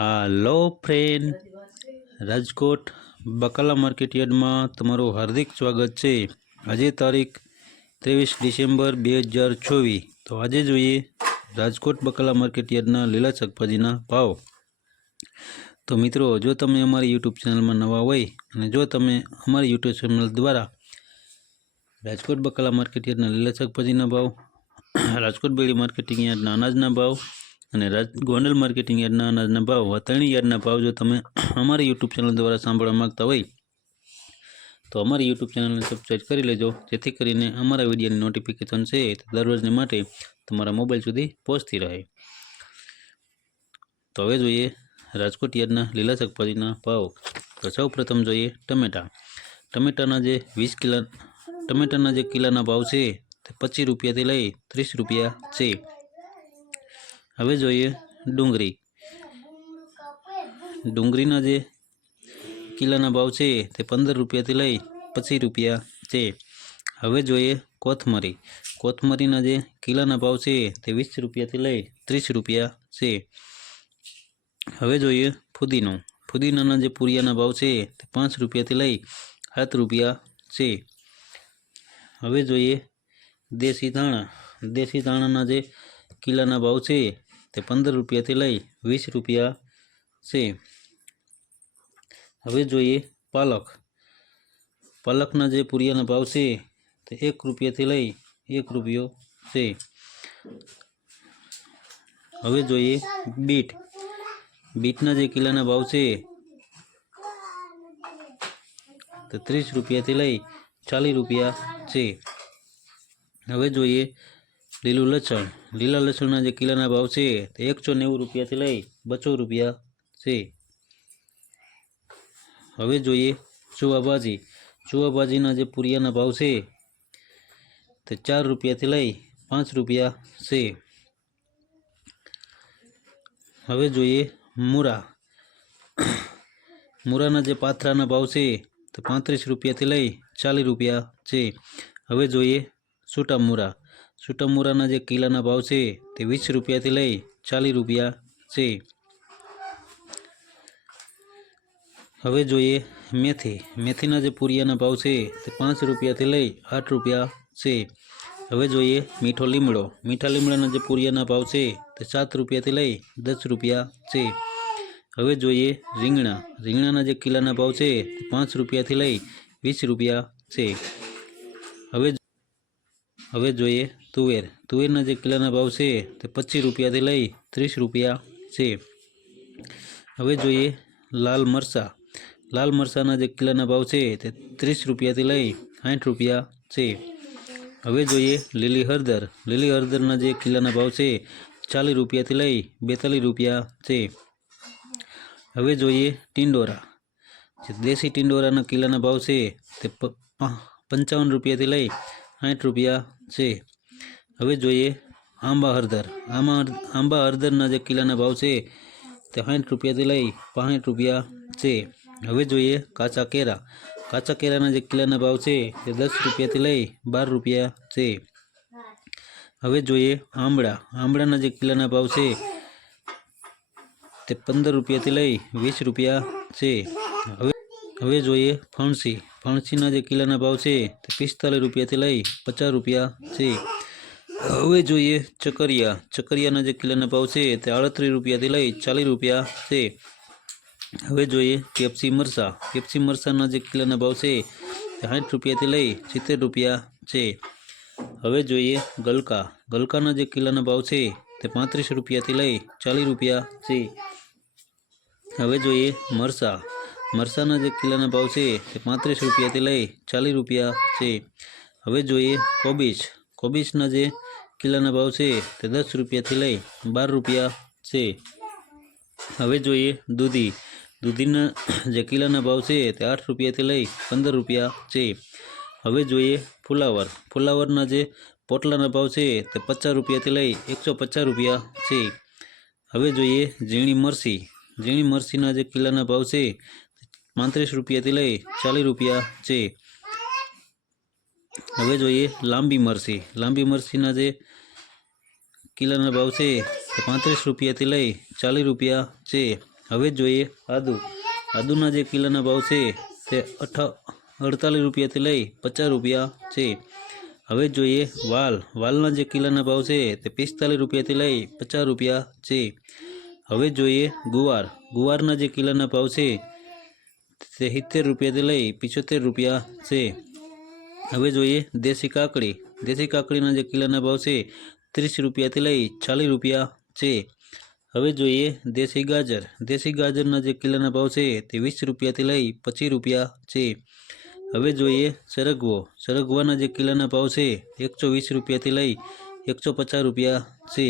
હાલો friend, Rajkot બકાલા market યાર્ડમાં તમારું હાર્દિક સ્વાગત છે. આજે તારીખ ત્રેવીસ ડિસેમ્બર બે હજાર ચોવીસ. તો આજે જોઈએ રાજકોટ બકાલા માર્કેટ યાર્ડના લીલા શાકભાજીના ભાવ. તો મિત્રો, જો તમે અમારી યુટ્યુબ ચેનલમાં નવા હોય અને જો તમે અમારી યુટ્યુબ ચેનલ દ્વારા રાજકોટ બકાલા માર્કેટ યાર્ડના લીલા શાકભાજીના ભાવ, રાજકોટ બેડી માર્કેટિંગ યાર્ડના અનાજના ભાવ અને રાજ, ગોંડલ માર્કેટિંગ યાર્ડના અનાજના ભાવ વતરણી યાર્ડના ભાવ જો તમે અમારી યુટ્યુબ ચેનલ દ્વારા સાંભળવા માગતા હોય, તો અમારી યુટ્યુબ ચેનલને સબસ્ક્રાઈબ કરી લેજો. જેથી કરીને અમારા વિડીયોની નોટિફિકેશન છે દરરોજને માટે તમારા મોબાઈલ સુધી પહોંચતી રહે. તો હવે જોઈએ રાજકોટ યાર્ડના લીલા શાકભાજીના ભાવ. તો સૌ પ્રથમ જોઈએ ટમેટા. ટમેટાના જે વીસ કિલા, ટમેટાના જે કિલાના ભાવ છે તે પચીસ રૂપિયાથી લઈ ત્રીસ રૂપિયા છે. હવે જોઈએ ડુંગળી. ડુંગળીના જે કિલાના ભાવ છે તે પંદર રૂપિયાથી લઈ પચીસ રૂપિયા છે. હવે જોઈએ કોથમરી. કોથમરીના જે કિલાના ભાવ છે તે વીસ રૂપિયાથી લઈ ત્રીસ રૂપિયા છે. હવે જોઈએ ફુદીનો. ફુદીનાના જે પૂરિયાના ભાવ છે તે પાંચ રૂપિયાથી લઈ સાત રૂપિયા છે. હવે જોઈએ દેશી ધાણા. દેશી ધાણાના જે કિલાના ભાવ છે તે પંદર રૂપિયાથી લઈ વીસ રૂપિયા છે. હવે જોઈએ પાલક. પાલકના જે પૂરિયાના ભાવ છે તે એક રૂપિયાથી લઈ એક રૂપિયો છે. હવે જોઈએ બીટ. બીટના જે કિલાના ભાવ છે તે ત્રીસ રૂપિયાથી લઈ ચાલીસ રૂપિયા છે. હવે જોઈએ લીલું લસણ. લીલા લસણના જે કિલાના ભાવ છે તે એકસો નેવું રૂપિયાથી લઈ બસો રૂપિયા છે. હવે જોઈએ ચૂવાભાજી. ચૂવાભાજીના જે પૂરિયાના ભાવ છે તે ચાર રૂપિયાથી લઈ પાંચ રૂપિયા છે. હવે જોઈએ મૂરા. મૂરાના જે પાથરાના ભાવ છે તે પાંત્રીસ રૂપિયાથી લઈ ચાલીસ રૂપિયા છે. હવે જોઈએ છૂટા મૂરા. છૂટા મૂરાના જે કિલાના ભાવ છે તે વીસ રૂપિયાથી લઈ ચાલીસ રૂપિયા છે. હવે જોઈએ મેથી. મેથીના જે પૂરિયાના ભાવ છે તે પાંચ રૂપિયાથી લઈ આઠ રૂપિયા છે. હવે જોઈએ મીઠો લીમડો. મીઠા લીમડાના જે પૂરિયાના ભાવ છે તે સાત રૂપિયાથી લઈ દસ રૂપિયા છે. હવે જોઈએ રીંગણા. રીંગણાના જે કિલાના ભાવ છે તે પાંચ રૂપિયાથી લઈ વીસ રૂપિયા છે. હવે હવે જોઈએ તુવેર. તુવેરના જે કિલાના ભાવ છે તે પચીસ રૂપિયાથી લઈ ત્રીસ રૂપિયા છે. હવે જોઈએ લાલ મરચાં. લાલ મરચાંના જે કિલાના ભાવ છે તે ત્રીસ રૂપિયાથી લઈ સાઠ રૂપિયા છે. હવે જોઈએ લીલી હળદર. લીલી હળદરના જે કિલાના ભાવ છે ચાલીસ રૂપિયાથી લઈ બેતાલીસ રૂપિયા છે. હવે જોઈએ ટિંડોરા. જે દેશી ટિંડોરાના કિલાના ભાવ છે તે પ- પ- પંચાવન રૂપિયાથી લઈ સાઠ રૂપિયા છે. હવે જોઈએ આંબા હળદર. આંબા આંબા હળદરના જે કિલાના ભાવ છે તે સાઠ રૂપિયાથી લઈ પાંસઠ રૂપિયા છે. હવે જોઈએ કાચા કેરા. કાચા કેરાના જે કિલાના ભાવ છે તે દસ રૂપિયાથી લઈ બાર રૂપિયા છે. હવે જોઈએ આંબળા આંબળાના જે કિલાના ભાવ છે તે પંદર રૂપિયાથી લઈ વીસ રૂપિયા છે. હવે હવે જોઈએ ફણસી. ફણસીના જે કિલાના ભાવ છે તે પિસ્તાલીસ રૂપિયાથી લઈ પચાસ રૂપિયા છે. હવે જોઈએ ચકરિયા. ચકરિયાના જે કિલાના ભાવ છે તે આડત્રીસ રૂપિયાથી લઈ ચાલીસ રૂપિયા છે. હવે જોઈએ કેપ્સી મરસા. કેપ્સી મરસાના જે કિલોના ભાવ છે તે સાઠ રૂપિયાથી લઈ સિત્તેર રૂપિયા છે. હવે જોઈએ ગલકા. ગલકાના જે કિલોના ભાવ છે તે પાંત્રીસ રૂપિયાથી લઈ ચાલીસ રૂપિયા છે. હવે જોઈએ મરસા. મરસાના જે કિલાના ભાવ છે તે પાંત્રીસ રૂપિયાથી લઈ ચાલીસ રૂપિયા છે. હવે જોઈએ કોબીજ. કોબીજના જે કિલાના ભાવ છે તે દસ રૂપિયાથી લઈ બાર રૂપિયા છે. હવે જોઈએ દૂધી. દૂધીના જે કિલ્લાના ભાવ છે તે આઠ રૂપિયાથી લઈ પંદર રૂપિયા છે. હવે જોઈએ ફુલાવર. ફુલાવરના જે પોટલાના ભાવ છે તે પચાસ રૂપિયાથી લઈ એકસો પચાસ રૂપિયા છે. હવે જોઈએ ઝીણી મરસી. ઝીણી મરસીના જે કિલ્લાના ભાવ છે પાંત્રીસ રૂપિયાથી લઈ ચાલીસ રૂપિયા છે. હવે જોઈએ લાંબી મરસી. લાંબી મરસીના જે કિલોના ભાવ છે તે પાંત્રીસ રૂપિયાથી લઈ ચાલીસ રૂપિયા છે. હવે જોઈએ આદુ. આદુના જે કિલોના ભાવ છે તે અઠ, અડતાલીસ રૂપિયાથી લઈ પચાસ રૂપિયા છે. હવે જોઈએ વાલ. વાલના જે કિલોના ભાવ છે તે પિસ્તાલીસ રૂપિયાથી લઈ પચાસ રૂપિયા છે. હવે જોઈએ ગુવાર. ગુવારના જે કિલોના ભાવ છે તે સિત્તેર રૂપિયાથી લઈ પિચોતેર રૂપિયા છે. હવે જોઈએ દેશી કાકડી. દેશી કાકડીના જે કિલોના ભાવ છે ત્રીસ રૂપિયાથી લઈ ચાલીસ રૂપિયા છે હવે જોઈએ દેશી ગાજર દેશી ગાજરના જે કિલોના ભાવ છે તે વીસ રૂપિયાથી લઈ પચીસ રૂપિયા છે હવે જોઈએ સરગવો સરગવાના જે કિલોના ભાવ છે એકસો વીસ રૂપિયાથી લઈ એકસો પચાસ રૂપિયા છે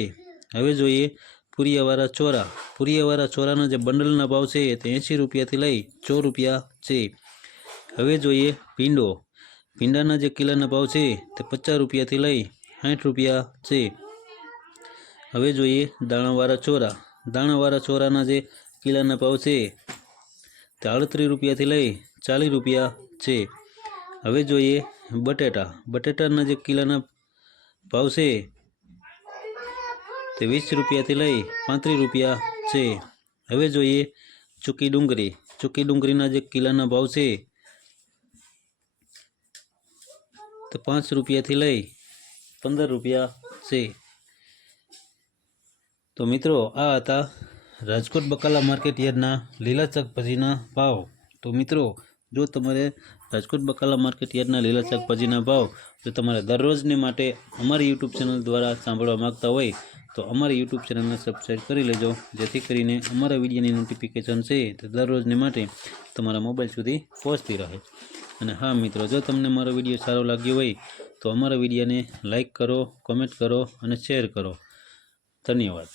હવે જોઈએ પુરિયાવાળા ચોરા પુરિયાવાળા ચોરાના જે બંડલના ભાવ છે તે એંસી રૂપિયાથી લઈ સો રૂપિયા છે હવે જોઈએ ભીંડો ભીંડાના જે કિલોના ભાવ છે તે પચાસ રૂપિયાથી લઈ સાઠ રૂપિયા છે. હવે જોઈએ દાણાવાળા ચોરા. દાણાવાળા ચોરાના જે કિલ્લાના ભાવ છે તે આડત્રીસ રૂપિયાથી લઈ ચાલીસ રૂપિયા છે. હવે જોઈએ બટેટા. બટેટાના જે કિલ્લાના ભાવ છે, તે વીસ રૂપિયાથી લઈ પાંત્રીસ રૂપિયા છે. હવે જોઈએ ચૂકી ડુંગળી. ચૂકી ડુંગળીના જે કિલ્લાના ભાવ છે, તે પાંચ રૂપિયાથી લઈ પંદર રૂપિયા છે. તો મિત્રો, આ હતા રાજકોટ બકાલા માર્કેટ યાર્ડના લીલા શાકભાજીના ભાવ. તો મિત્રો, જો તમારે રાજકોટ બકાલા માર્કેટ યાર્ડના લીલા શાકભાજીના ભાવ જો તમારે દરરોજને માટે અમારી યુટ્યુબ ચેનલ દ્વારા સાંભળવા માંગતા હોય, તો અમારી યુટ્યુબ ચેનલને સબસ્ક્રાઈબ કરી લેજો, જેથી કરીને અમારા વિડીયોની નોટિફિકેશન છે તે દરરોજને માટે તમારા મોબાઈલ સુધી પહોંચતી રહે. અને હા મિત્રો, જો તમને મારો વીડિયો સારો લાગ્યો હોય, તો અમારા વિડીયોને લાઈક કરો કોમેન્ટ કરો અને શેર કરો. ધન્યવાદ.